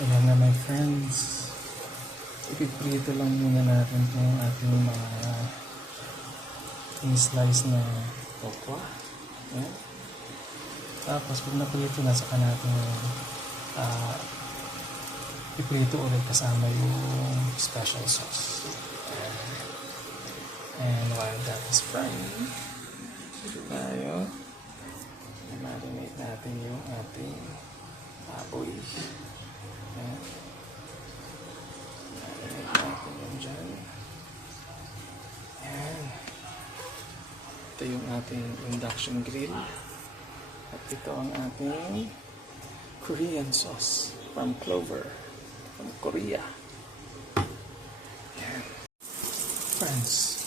Ayan na my friends. Ipiprito lang muna natin itong ating mga in-slice na tokwa. Ayan. Tapos pag naprito na, saka natin iprito ulit kasama yung special sauce. And while that is frying, ito tayo. Marinate natin yung ating baboy. Ayan. Marinate natin yung dyan. Ayan. Ito yung ating induction grill. At ito ang ating Korean sauce from Clover, from Korea. Ayan. Friends,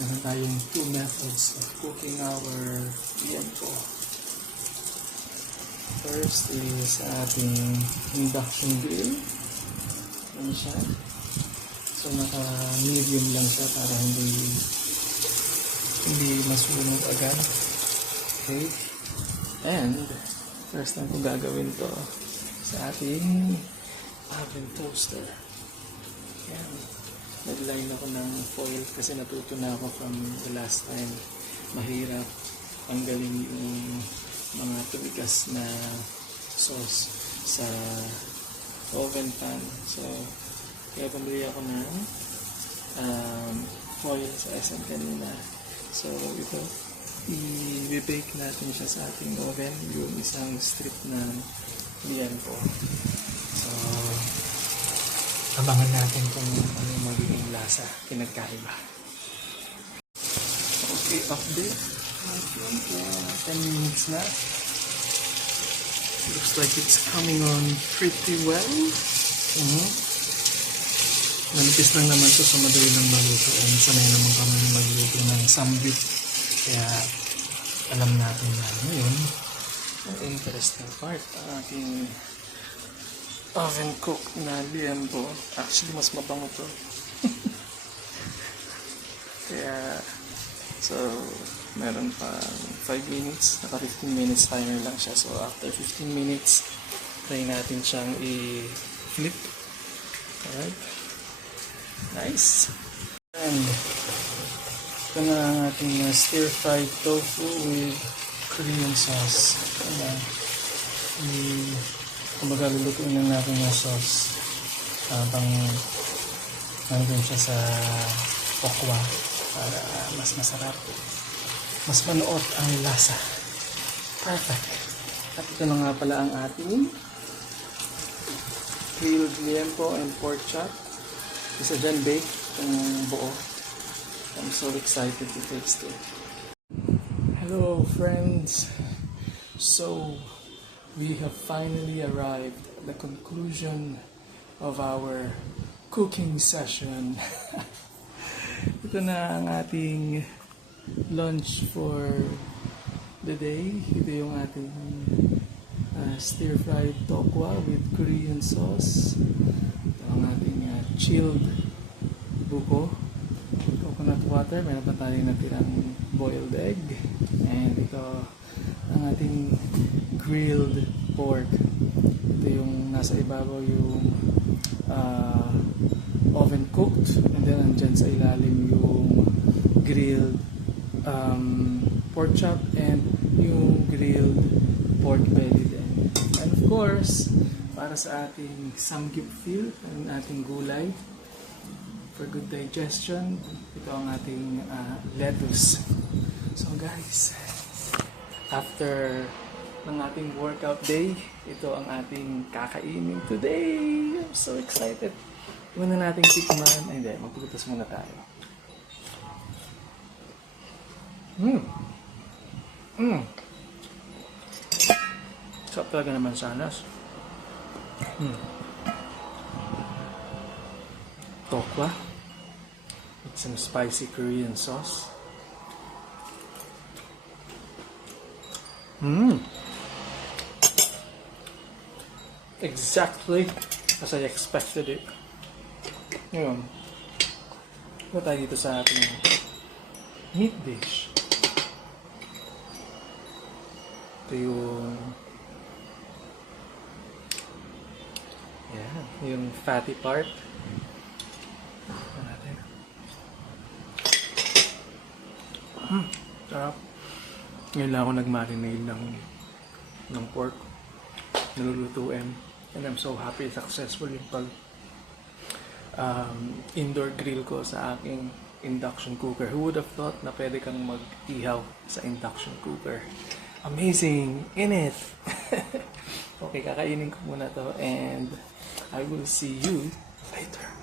meron tayong two methods of cooking our liempo. First is ating induction grill. Ayan siya. So naka-medium lang siya para hindi masunog agad. Okay. And first time ko gagawin to sa ating oven toaster. Ayan. Nag-line ako ng foil kasi natuto na ako from the last time. Mahirap tanggalin yung mga tubigas na sauce sa oven pan. So, kaya pumili ako ng foil sa SM kanina. So, ito, i-bake natin siya sa ating oven, yung isang strip na liempo. So, abangan natin kung ano yung magiging lasa, pinagkaiba. Okay, update. I think 10 minutes na. Looks like it's coming on pretty well. Manipis lang naman ito, so madali lang maluto. And sanay naman kami magluto ng samgyup. Kaya alam natin na ngayon ang interesting part ang ating oven cooked na liempo. Actually, mas mabango to. Kaya, so, meron pa 5 minutes. Naka 15 minutes timer lang siya. So, after 15 minutes, try natin siyang i-flip. Alright. Nice. And, ito na ang ating stir-fried tofu with Korean sauce. Ayan. Kumbaga lulutuin na natin yung sauce habang nandun siya sa tokwa para mas masarap, mas manuot ang lasa. Perfect. At ito na nga pala ang ating grilled liempo and pork chop. Isa dyan bake yung buo. I'm so excited to taste it. Hello friends. So we have finally arrived at the conclusion of our cooking session. Ito na ang ating lunch for the day. Ito yung ating stir-fried tokwa with Korean sauce. Ito ang ating chilled buko, coconut water. Meron pa tayong natirang boiled egg. And ito ang ating grilled pork. Ito yung nasa ibabaw yung oven cooked, and then andyan sa ilalim yung grilled pork chop and yung grilled pork belly din. And of course, para sa ating samgyup feel, ang ating gulay for good digestion, ito ang ating lettuce. So guys, after ng ating workout day, ito ang ating kakainin today. I'm so excited. Muna nating tikman. Ay, hindi, magpulutas muna tayo. Sarap talaga naman sanas. Tokwa with some spicy Korean sauce. Exactly as I expected it. Ngayon, ito tayo dito sa ating meat dish. Ito yung Yan, yung fatty part. Ito natin. Sarap. Ngayon lang ako nag-marinade ng pork. Nalulutuin. And I'm so happy, successful yung indoor grill ko sa aking induction cooker. Who would have thought na pwede kang mag-ihaw sa induction cooker? Amazing! In it! Okay, kakainin ko muna to and I will see you later.